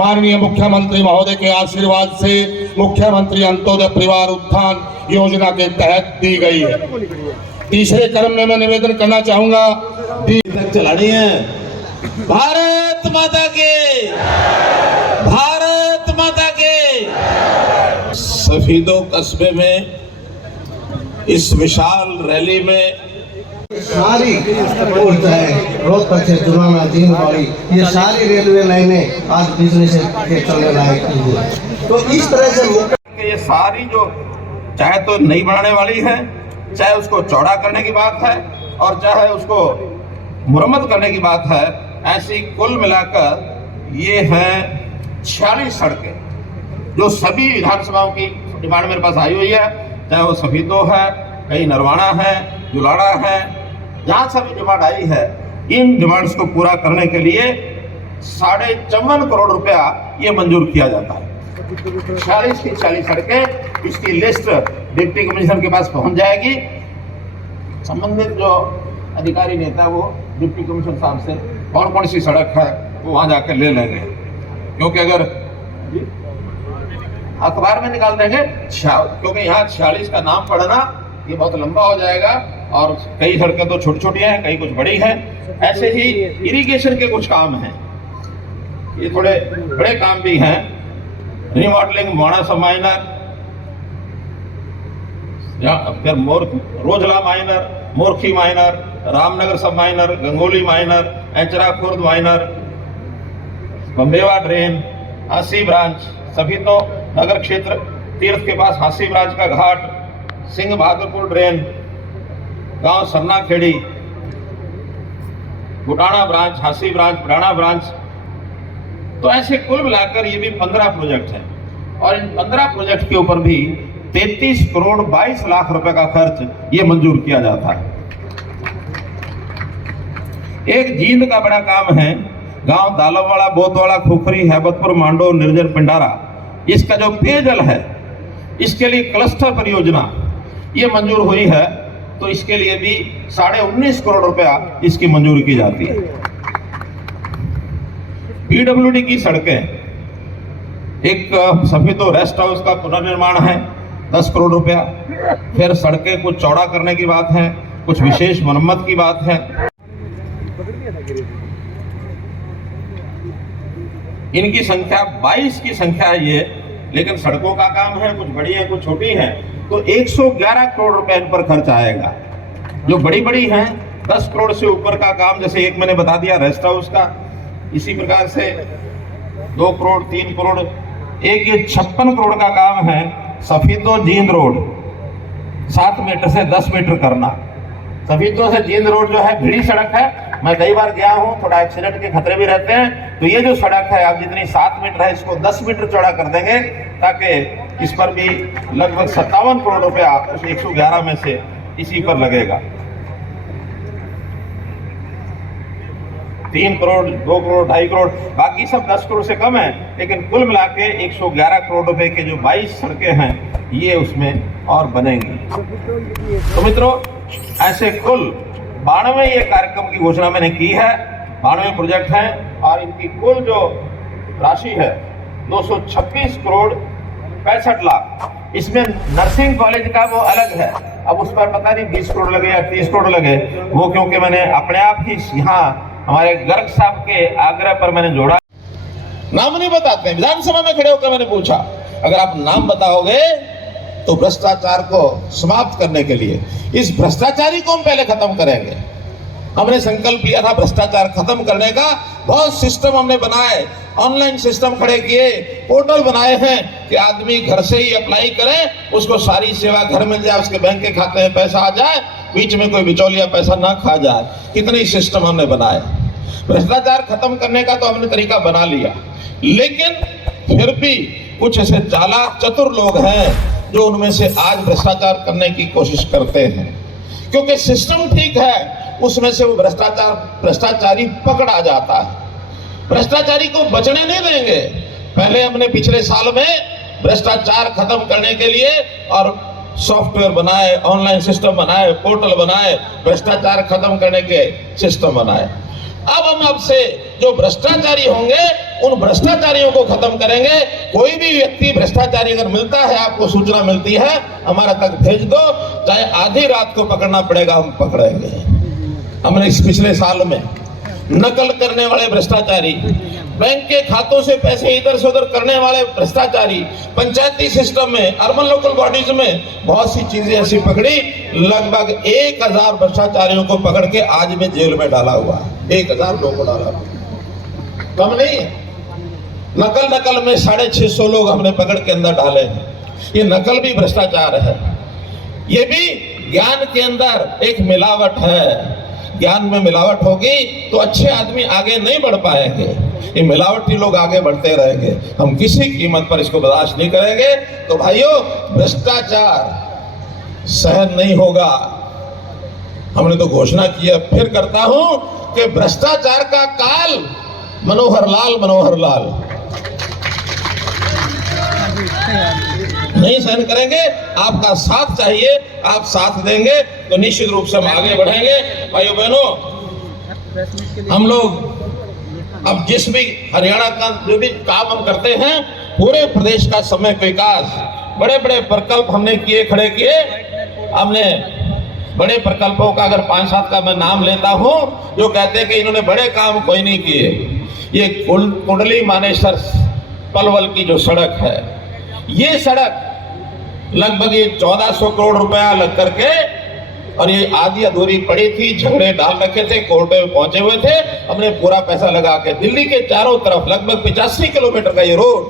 माननीय मुख्यमंत्री महोदय के आशीर्वाद से मुख्यमंत्री अंत्योदय परिवार उत्थान योजना के तहत दी गई है। तीसरे क्रम में मैं निवेदन करना चाहूंगा तक चलानी है। भारत माता के, भारत माता के। सफीदो कस्बे में इस विशाल रैली में सारी पोस्ट है, रोहतक से जुलाना, जींदवाड़ी, ये सारी रेलवे लाइनें आज बिजनेस के चलने लायक है। तो इस तरह से ये सारी जो चाहे तो नई बनाने वाली है, चाहे उसको चौड़ा करने की बात है और चाहे उसको मुरम्मत करने की बात है, ऐसी कुल मिलाकर ये हैं 46 सड़कें जो सभी विधानसभाओं की डिमांड मेरे पास आई हुई है। चाहे वो सफीदो है, कहीं नरवाना है, जुलाड़ा है, जहाँ सभी डिमांड आई है, इन डिमांड्स को पूरा करने के लिए 54.5 करोड़ रुपया ये मंजूर किया जाता है। 46 की 40 सड़कें, इसकी लिस्ट डिप्टी कमिश्नर के पास पहुंच जाएगी। संबंधित जो अधिकारी नेता वो डिप्टी कमिश्नर साहब से कौन कौन सी सड़क है वो वहां जाकर ले लेंगे, क्योंकि अगर अखबार में निकाल देंगे क्योंकि यहाँ 46 का नाम पढ़ना ये बहुत लंबा हो जाएगा और कई सड़कें तो छोटी छोटी हैं, कई कुछ बड़ी हैं। ऐसे ही इरिगेशन के कुछ काम हैं, ये थोड़े बड़े काम भी हैं। रिमॉडलिंग मोड़ा सब माइनर, फिर Rojla minor, Morkhi minor, Ramnagar sub minor, Gangoli minor, Echra Khurd minor, Bambewa drain, Hansi branch, सभी तो नगर क्षेत्र तीर्थ के पास हांसी ब्रांच का घाट, सिंह बहादुरपुर ड्रेन, गांव Sarna Khedi, Butana branch, Hansi branch, Butana branch. तो ऐसे कुल मिलाकर ये भी 15 प्रोजेक्ट हैं और इन 15 प्रोजेक्ट के ऊपर भी 33 करोड़ 22 लाख रुपए का खर्च ये मंजूर किया जाता है। एक जींद का बड़ा काम है, गांव दालमवाड़ा, बोतवाड़ा, खुखरी, हैबतपुर, मांडो, निर्जन, पिंडारा। इसका जो पेयजल है इसके लिए क्लस्टर परियोजना ये मंजूर हुई है, तो इसके लिए भी 19.5 करोड़ रुपया इसकी मंजूरी की जाती है। पीडब्ल्यूडी की सड़कें, एक सफीदो रेस्ट हाउस का पुनर्निर्माण है 10 करोड़ रुपया, फिर सड़कें कुछ चौड़ा करने की बात है, कुछ विशेष मरम्मत की बात है। इनकी संख्या 22 की संख्या है ये, लेकिन सड़कों का काम है, कुछ बड़ी है कुछ छोटी है, तो 111 करोड़ रुपए इन पर खर्च आएगा। जो बड़ी बड़ी हैं 10 करोड़ से ऊपर का काम, जैसे एक मैंने बता दिया रेस्ट हाउस का, इसी प्रकार से 2 करोड़ 3 करोड़, एक ये 56 करोड़ का काम है सफीदो जींद रोड 7 मीटर से 10 मीटर करना। सफीदो से जींद रोड जो है भिड़ी सड़क है, मैं कई बार गया हूँ, थोड़ा एक्सीडेंट के खतरे भी रहते हैं, तो ये जो सड़क है आप जितनी 7 मीटर है इसको 10 मीटर चौड़ा कर देंगे, ताकि इस पर भी लगभग 57 करोड़ रुपया उस 111 में से इसी पर लगेगा। 3 करोड़ 2 करोड़ 2.5 करोड़, बाकी सब 10 करोड़ से कम है, लेकिन कुल मिला के 111 करोड़ रुपए के जो 22 सड़कें हैं ये उसमें और बनेंगी। तो मित्रों, ऐसे कुल 92 ये कार्यक्रम की घोषणा मैंने की है, 92 प्रोजेक्ट हैं और इनकी कुल जो राशि है 226 करोड़ 65 लाख। इसमें नर्सिंग कॉलेज का वो अलग है, अब उस पर पता नहीं 20 करोड़ लगे या 30 करोड़ लगे, वो क्योंकि मैंने अपने आप ही यहाँ हमारे गर्ग साहब के आग्रह पर मैंने जोड़ा। नाम नहीं बताते हैं, विधानसभा में खड़े होकर मैंने पूछा अगर आप नाम बताओगे तो भ्रष्टाचार को समाप्त करने के लिए, इस भ्रष्टाचारी को हम पहले खत्म करेंगे। हमने संकल्प लिया था भ्रष्टाचार खत्म करने का, बहुत सिस्टम हमने बनाए, ऑनलाइन सिस्टम खड़े किए, पोर्टल बनाए हैं कि आदमी घर से ही अप्लाई करे, उसको सारी सेवा घर मिल जाए, उसके बैंक के खाते में पैसा आ जाए, बीच में कोई बिचौलिया पैसा ना खा जाए। कितने ही सिस्टम हमने बनाए। भ्रष्टाचार खत्म करने का तो हमने तरीका बना लिया, लेकिन फिर भी कुछ ऐसे चालाक चतुर लोग हैं जो उनमें से आज भ्रष्टाचार करने की कोशिश करते हैं, क्योंकि सिस्टम ठीक है, उसमें से वो भ्रष्टाचारी पकड़ा जाता है। भ्रष्टाचारी को बचने नहीं देंगे। पहले हमने पिछले साल में भ्रष्टाचार खत्म करने के लिए और सॉफ्टवेयर बनाए, ऑनलाइन सिस्टम बनाए, पोर्टल बनाए, भ्रष्टाचार खत्म करने के सिस्टम बनाए। अब हम आपसे जो भ्रष्टाचारी होंगे उन भ्रष्टाचारियों को खत्म करेंगे। कोई भी व्यक्ति भ्रष्टाचारी अगर मिलता है, आपको सूचना मिलती है, हमारा तक भेज दो, चाहे आधी रात को पकड़ना पड़ेगा, हम पकड़ेंगे। हमने इस पिछले साल में नकल करने वाले भ्रष्टाचारी, बैंक के खातों से पैसे इधर से उधर करने वाले भ्रष्टाचारी, पंचायती सिस्टम में, अर्बन लोकल बॉडीज में बहुत सी चीजें ऐसी पकड़ी। लगभग 1000 भ्रष्टाचारियों को पकड़ के आज में जेल में डाला हुआ है। 1000 लोगों को डाला, कम नहीं है। नकल में 650 लोग हमने पकड़ के अंदर डाले हैं। ये नकल भी भ्रष्टाचार है। ये भी ज्ञान के अंदर एक मिलावट है। ज्ञान में मिलावट होगी तो अच्छे आदमी आगे नहीं बढ़ पाएंगे, ये मिलावटी लोग आगे बढ़ते रहेंगे। हम किसी कीमत पर इसको बर्दाश्त नहीं करेंगे। तो भाइयों, भ्रष्टाचार सहन नहीं होगा। हमने तो घोषणा की है, फिर करता हूं कि भ्रष्टाचार का काल मनोहर लाल नहीं सहन करेंगे। आपका साथ चाहिए, आप साथ देंगे तो निश्चित रूप से हम आगे बढ़ेंगे। भाइयों बहनों, हम लोग अब जिस भी हरियाणा का जो भी काम हम करते हैं, पूरे प्रदेश का समय विकास, बड़े बड़े प्रकल्प हमने खड़े किए। हमने बड़े प्रकल्पों का अगर 5-7 का मैं नाम लेता हूं, जो कहते हैं कि इन्होंने बड़े काम कोई नहीं किए। ये कुंडली मानेसर पलवल की जो सड़क है, ये सड़क लगभग 1400 करोड़ रुपया लग करके, और ये आधी अधूरी पड़ी थी, झगड़े डाल रखे थे, कोर्ट में पहुंचे हुए थे। हमने पूरा पैसा लगा के दिल्ली के चारों तरफ लगभग 85 किलोमीटर का ये रोड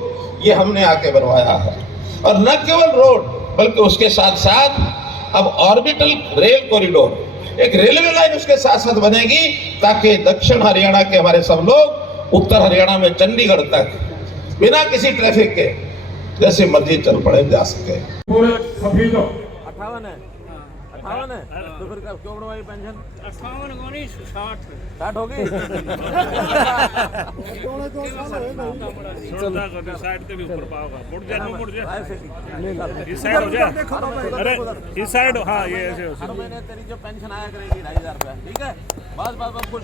ये हमने आके बनवाया है। और न केवल रोड, बल्कि उसके साथ साथ अब ऑर्बिटल रेल कॉरिडोर, एक रेलवे लाइन उसके साथ साथ बनेगी, ताकि दक्षिण हरियाणा के हमारे सब लोग उत्तर हरियाणा में चंडीगढ़ तक बिना किसी ट्रैफिक के जैसे मर्जी चल पड़े जा सके। 58 है तो फिर क्यों बढ़वाई पेंशन? 60 होगी। साइड पे भी ऊपर पाओगा, मुड़ जा इस साइड हो जा। अरे इस साइड, हाँ ये ऐसे हो। हर महीने तेरी जो पेंशन आया करेगी 2500 रुपया, ठीक है? बस कुछ